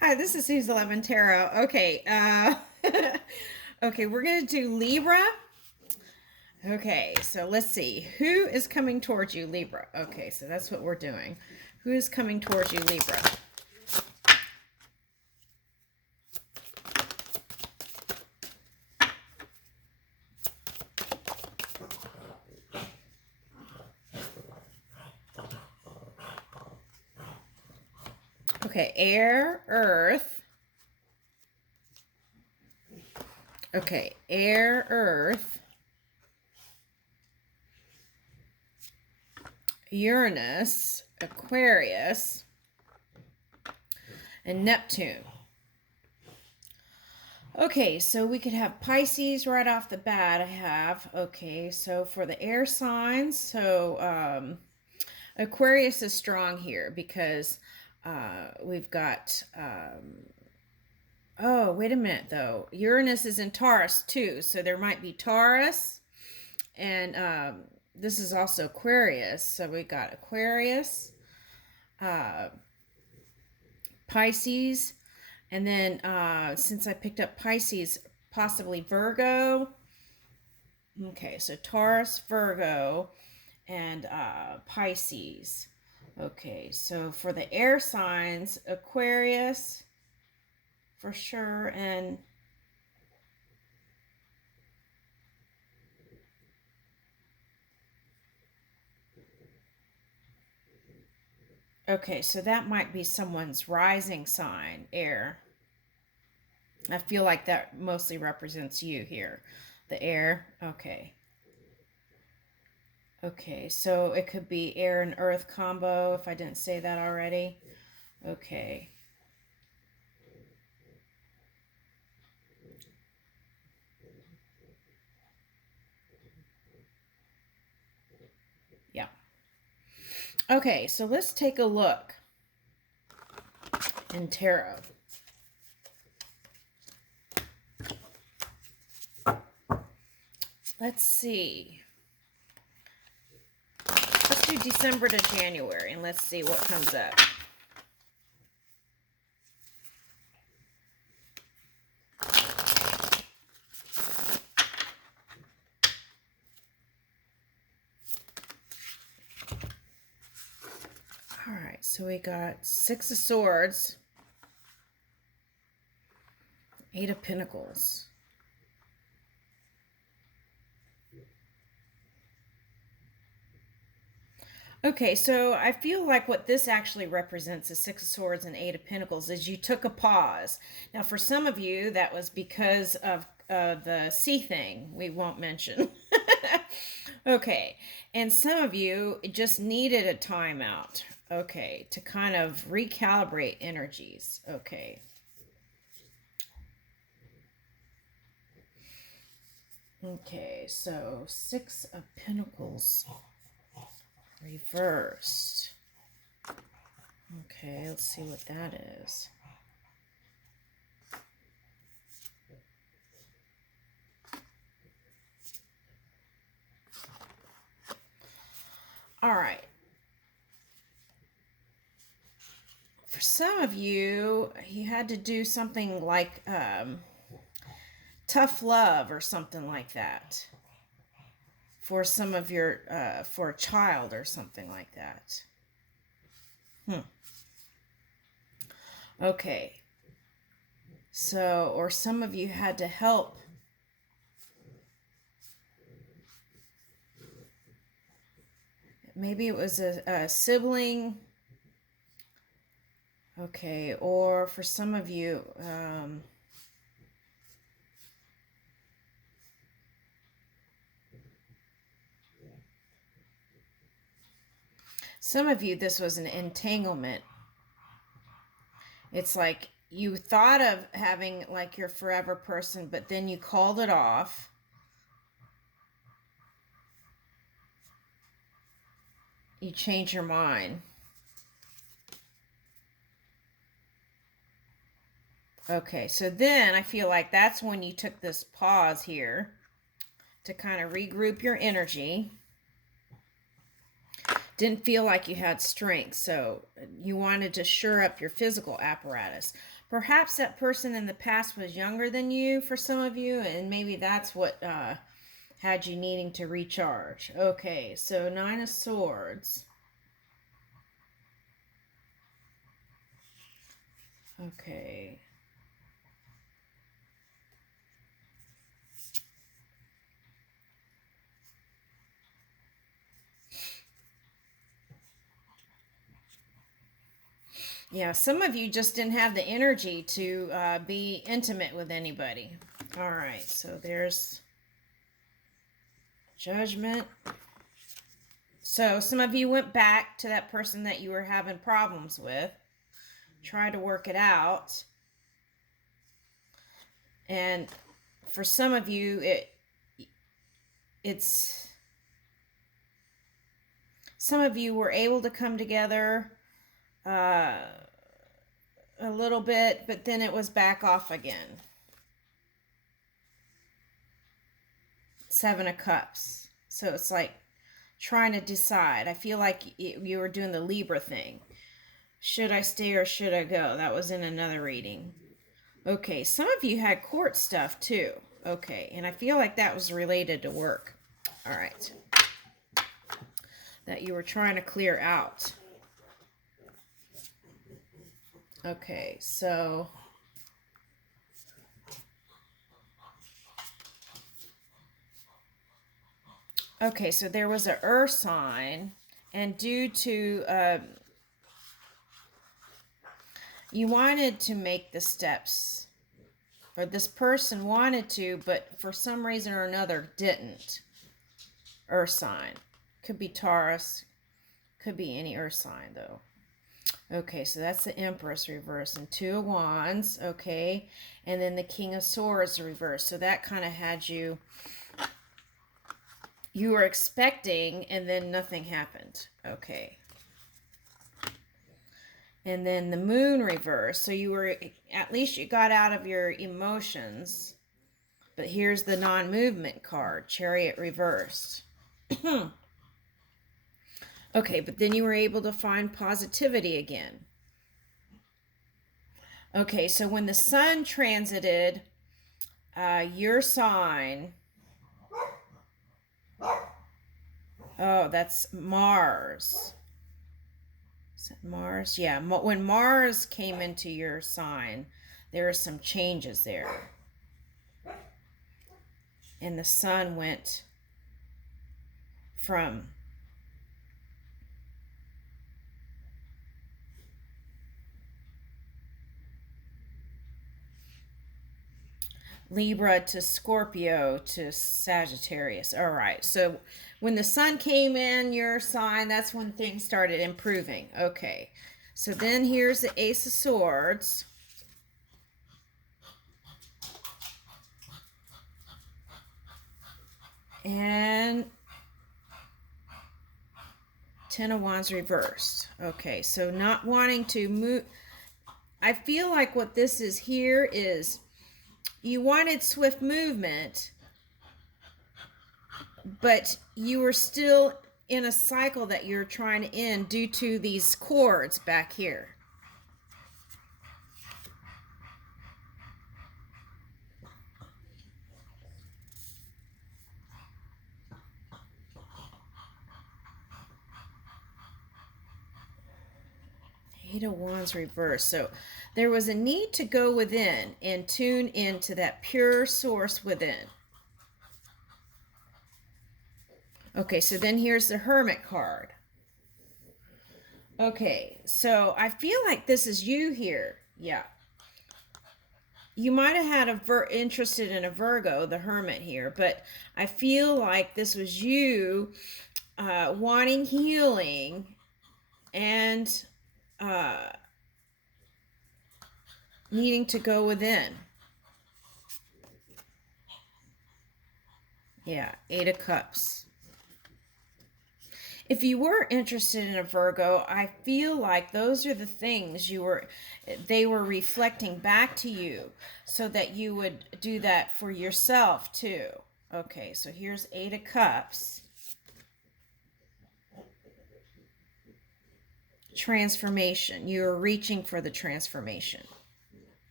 Hi, this is Sue's 11 Tarot. Okay, okay, we're gonna do Libra. Okay, so let's see. Who is coming towards you, Libra? Okay, so that's what we're doing. Who is coming towards you, Libra? Okay, air, earth. Okay, air, earth. Uranus, Aquarius, and Neptune. Okay, so we could have Pisces right off the bat. I have. Okay, so for the air signs, so Aquarius is strong here because we've got. Oh, wait a minute though. Uranus is in Taurus too, so there might be Taurus, and this is also Aquarius. So we got Aquarius, Pisces, and then since I picked up Pisces, possibly Virgo. Okay, so Taurus, Virgo, and Pisces. Okay, so for the air signs, Aquarius for sure, and okay, so that might be someone's rising sign, air. I feel like that mostly represents you here. The air. Okay. Okay, so it could be air and earth combo if I didn't say that already. Okay. Yeah. Okay, so let's take a look in tarot. Let's see. Let's do December to January and let's see what comes up. All right, so we got Six of Swords, Eight of Pentacles. Okay, so I feel like what this actually represents, the Six of Swords and Eight of Pentacles, is you took a pause. Now, for some of you, that was because of the sea thing we won't mention. Okay, and some of you just needed a timeout, okay, to kind of recalibrate energies, okay. Okay, so Six of Pentacles reversed. Okay, let's see what that is. All right. For some of you, you had to do something like tough love or something like that. For some of your, for a child or something like that. Okay. So, or some of you had to help. Maybe it was a sibling. Okay, or for some of you, this was an entanglement. It's like you thought of having like your forever person, but then you called it off. You change your mind. Okay, so then I feel like that's when you took this pause here to kind of regroup your energy, Didn't feel like you had strength, so you wanted to shore up your physical apparatus. Perhaps that person in the past was younger than you for some of you, and maybe that's what had you needing to recharge. Okay, so Nine of Swords. Okay. Yeah, some of you just didn't have the energy to be intimate with anybody. All right, so there's Judgment. So some of you went back to that person that you were having problems with, tried to work it out. And for some of you, it's some of you were able to come together a little bit, but then it was back off again. Seven of Cups. So it's like trying to decide. I feel like you were doing the Libra thing. Should I stay or should I go? That was in another reading. Okay, some of you had court stuff too. Okay, and I feel like that was related to work. All right. That you were trying to clear out. Okay, so there was an earth sign, and due to you wanted to make the steps, or this person wanted to, but for some reason or another didn't. Earth sign. Could be Taurus. Could be any earth sign, though. Okay, so that's the Empress reverse, and Two of Wands. Okay, and then the King of Swords reverse. So that kind of had you were expecting, and then nothing happened. Okay. And then the Moon reverse. So you were, at least you got out of your emotions. But here's the non-movement card, Chariot reversed. Okay, but then you were able to find positivity again. Okay, so when the sun transited your sign, oh, that's Mars. Is that Mars? Yeah, when Mars came into your sign, there were some changes there. And the sun went from Libra to Scorpio to Sagittarius. All right. So when the sun came in your sign, that's when things started improving. Okay. So then here's the Ace of Swords. And Ten of Wands reversed. Okay. So not wanting to move. I feel like what this is here is you wanted swift movement, but you were still in a cycle that you're trying to end due to these cords back here. Eight of Wands reversed. So there was a need to go within and tune into that pure source within. Okay, so then here's the Hermit card. Okay, so I feel like this is you here. Yeah. You might have had interested in a Virgo, the Hermit here, but I feel like this was you wanting healing and needing to go within. Yeah, Eight of Cups. If you were interested in a Virgo, I feel like those are the things they were reflecting back to you so that you would do that for yourself too. Okay, so here's Eight of Cups. transformation. You're reaching for the transformation.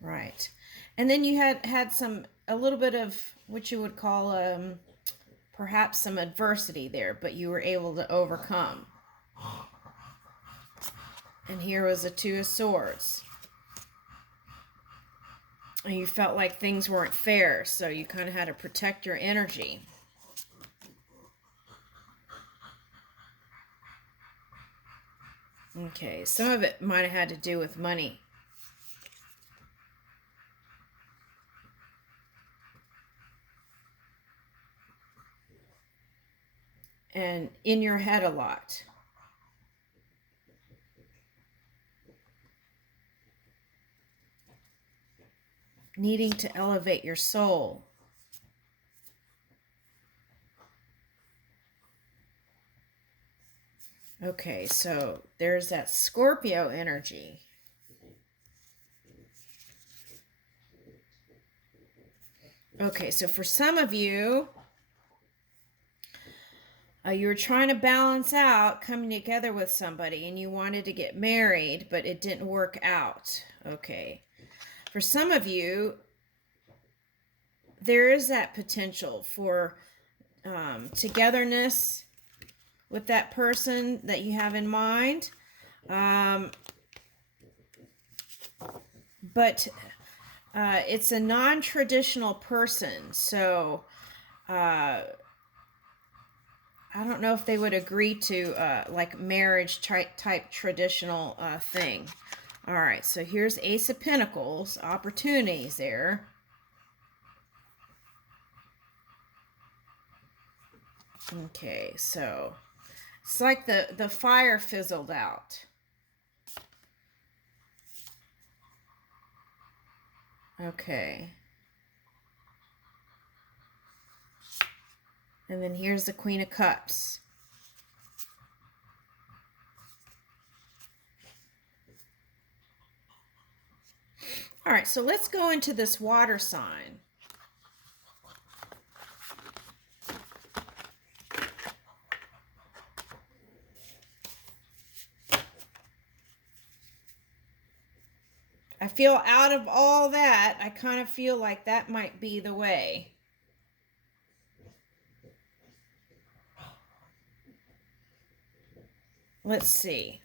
Right. And then you had a little bit of what you would call perhaps some adversity there, but you were able to overcome. And here was the Two of Swords. And you felt like things weren't fair, so you kind of had to protect your energy. Okay, some of it might have had to do with money. And in your head a lot. Needing to elevate your soul. Okay, so there's that Scorpio energy. Okay, so for some of you, you were trying to balance out coming together with somebody and you wanted to get married, but it didn't work out. Okay. For some of you, there is that potential for togetherness with that person that you have in mind. But it's a non-traditional person, so I don't know if they would agree to like marriage type traditional thing. All right, so here's Ace of Pentacles, opportunities there. Okay, so it's like the fire fizzled out. Okay. And then here's the Queen of Cups. All right, so let's go into this water sign. I feel out of all that, I kind of feel like that might be the way. Let's see.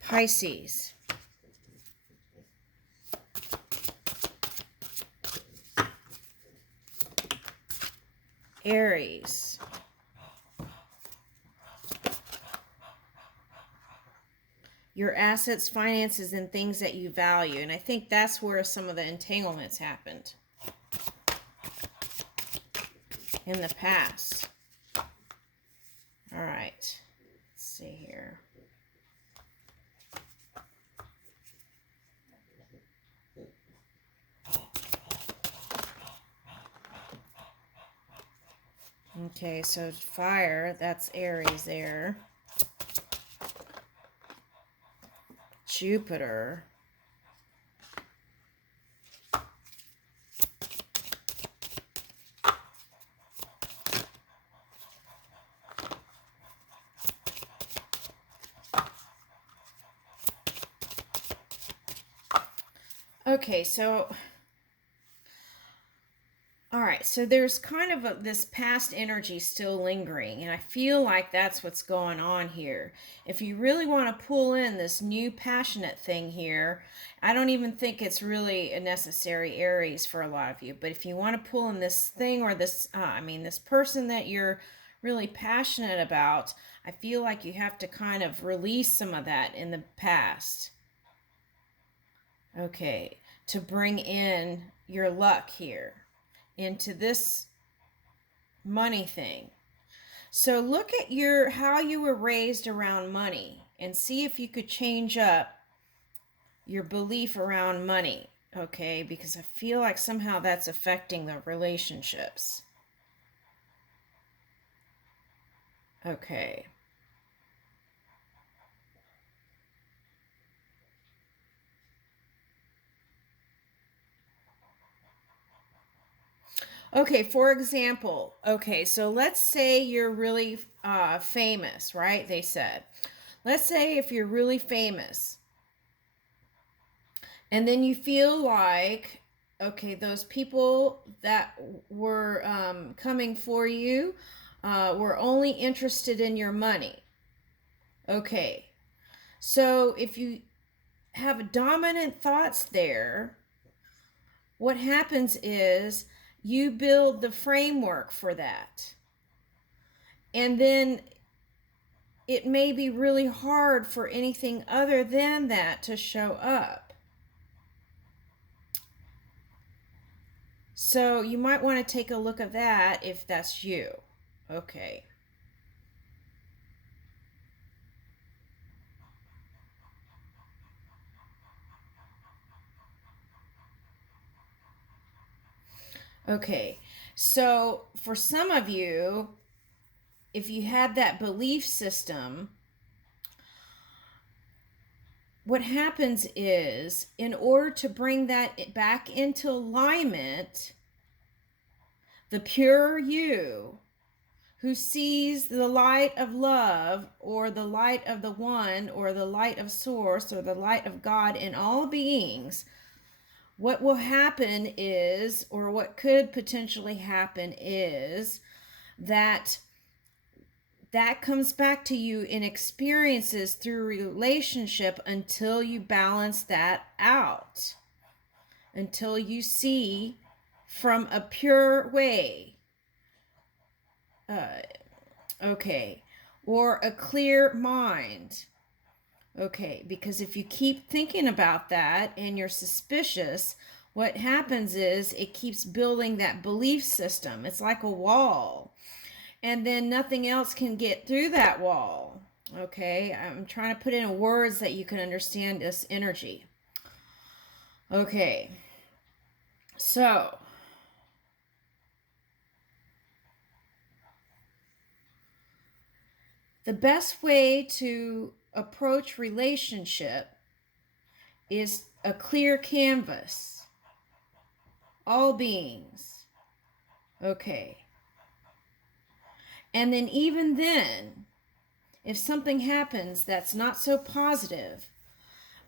Pisces. Aries. Your assets, finances, and things that you value. And I think that's where some of the entanglements happened in the past. All right. Let's see here. Okay, so fire, that's Aries there. Jupiter. Okay, so all right, so there's kind of this past energy still lingering, and I feel like that's what's going on here. If you really want to pull in this new passionate thing here, I don't even think it's really a necessary Aries for a lot of you, but if you want to pull in this thing or this, this person that you're really passionate about, I feel like you have to kind of release some of that in the past. Okay, to bring in your luck here into this money thing. So look at how you were raised around money and see if you could change up your belief around money, okay? Because I feel like somehow that's affecting the relationships. Okay. Okay, for example, okay, so let's say you're really famous, right? They said. Let's say if you're really famous, and then you feel like, okay, those people that were coming for you were only interested in your money. Okay, so if you have dominant thoughts there, what happens is you build the framework for that. And then it may be really hard for anything other than that to show up. So you might want to take a look at that if that's you. Okay. Okay. So for some of you, if you have that belief system, what happens is in order to bring that back into alignment, the pure you who sees the light of love or the light of the one or the light of source or the light of God in all beings, what will happen is, or what could potentially happen is that that comes back to you in experiences through relationship until you balance that out, until you see from a pure way. Okay, or a clear mind. Okay, because if you keep thinking about that and you're suspicious, what happens is it keeps building that belief system. It's like a wall, and then nothing else can get through that wall. Okay, I'm trying to put in words that you can understand this energy. Okay, so the best way to approach relationship is a clear canvas. All beings. Okay. And then, even then, if something happens that's not so positive,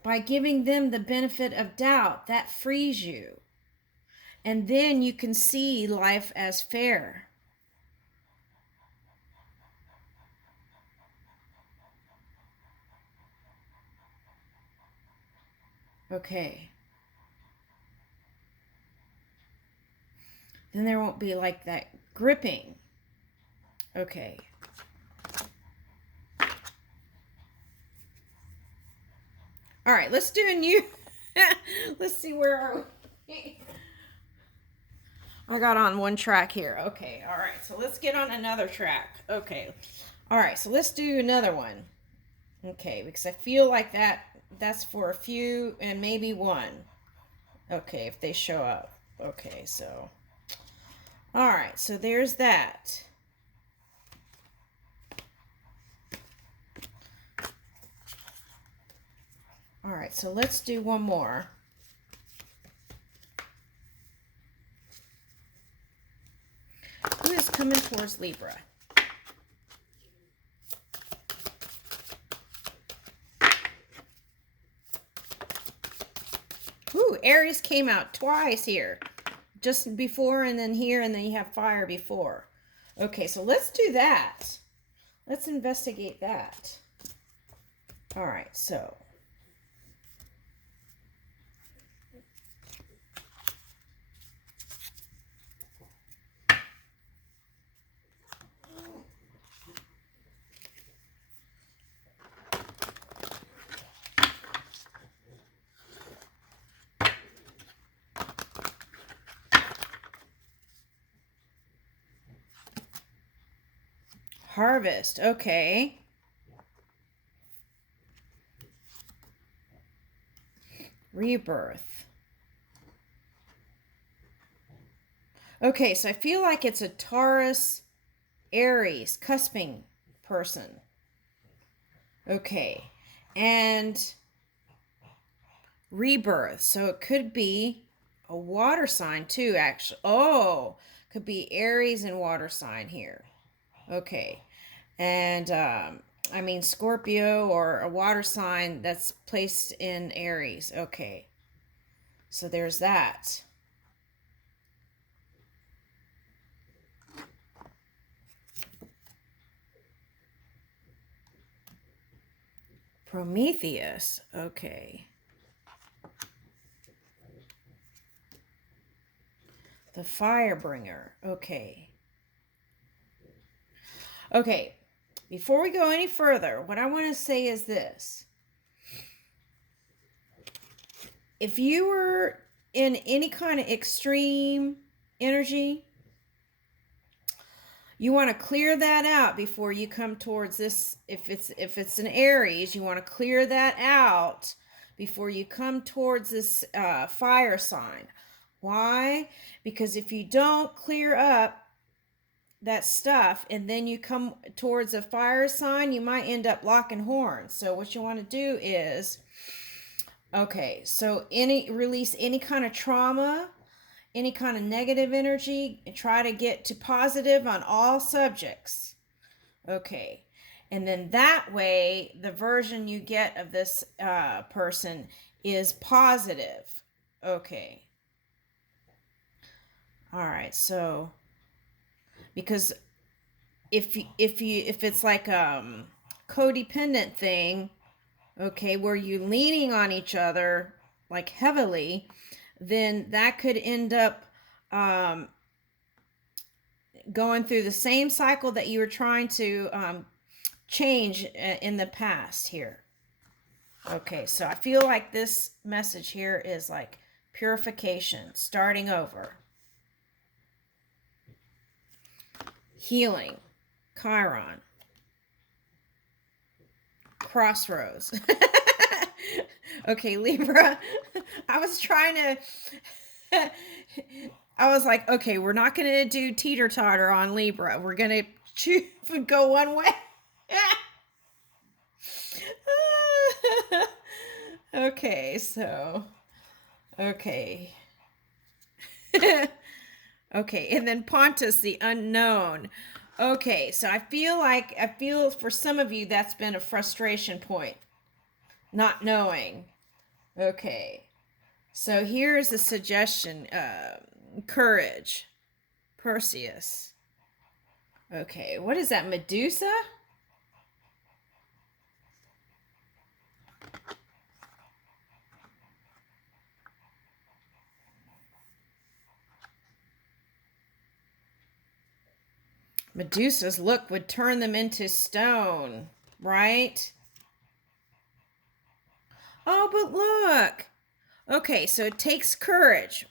by giving them the benefit of doubt, that frees you. And then you can see life as fair. Okay. Then there won't be like that gripping. Okay. All right, let's do a new. Let's see, where are we? I got on one track here. Okay, all right, so let's get on another track. Okay, all right, so let's do another one. Okay, because I feel like that's for a few and maybe one. Okay, if they show up. Okay, so all right, so there's that. All right, so let's do one more. Who is coming towards Libra? Ooh, Aries came out twice here. Just before and then here, and then you have fire before. Okay, so let's do that. Let's investigate that. All right, so. Harvest, okay. Rebirth. Okay, so I feel like it's a Taurus, Aries, cusping person. Okay, and rebirth. So it could be a water sign too, actually. Oh, Could be Aries and water sign here. Okay. And I mean Scorpio or a water sign that's placed in Aries. Okay. So there's that. Prometheus. Okay. The Firebringer. Okay. Okay. Before we go any further, what I want to say is this. If you were in any kind of extreme energy, you want to clear that out before you come towards this. If it's an Aries, you want to clear that out before you come towards this fire sign. Why? Because if you don't clear up that stuff and then you come towards a fire sign, you might end up locking horns. So what you want to do is, okay, so release any kind of trauma, any kind of negative energy, and try to get to positive on all subjects. Okay. And then that way, the version you get of this person is positive. Okay. All right. So, because if it's like codependent thing, okay, where you leaning on each other like heavily, then that could end up going through the same cycle that you were trying to change in the past here. Okay, so I feel like this message here is like purification, starting over. Healing, Chiron, crossroads. Okay, Libra, I was trying to, I was like, okay, we're not going to do teeter-totter on Libra. We're going to go one way. Okay, so, okay. Okay, and then Pontus, the unknown. Okay, so I feel for some of you that's been a frustration point, not knowing. Okay, so here's a suggestion. Courage, Perseus. Okay, what is that, Medusa? Medusa's look would turn them into stone, right? Oh, but look. Okay, so it takes courage.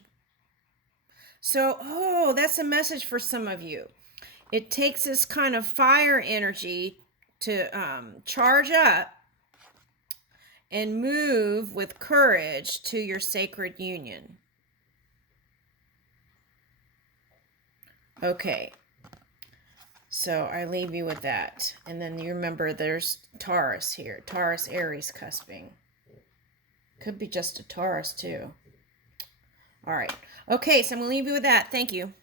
So, oh, that's a message for some of you. It takes this kind of fire energy to charge up and move with courage to your sacred union. Okay. So I leave you with that. And then you remember there's Taurus here. Taurus, Aries cusping. Could be just a Taurus too. All right. Okay, so I'm going to leave you with that. Thank you.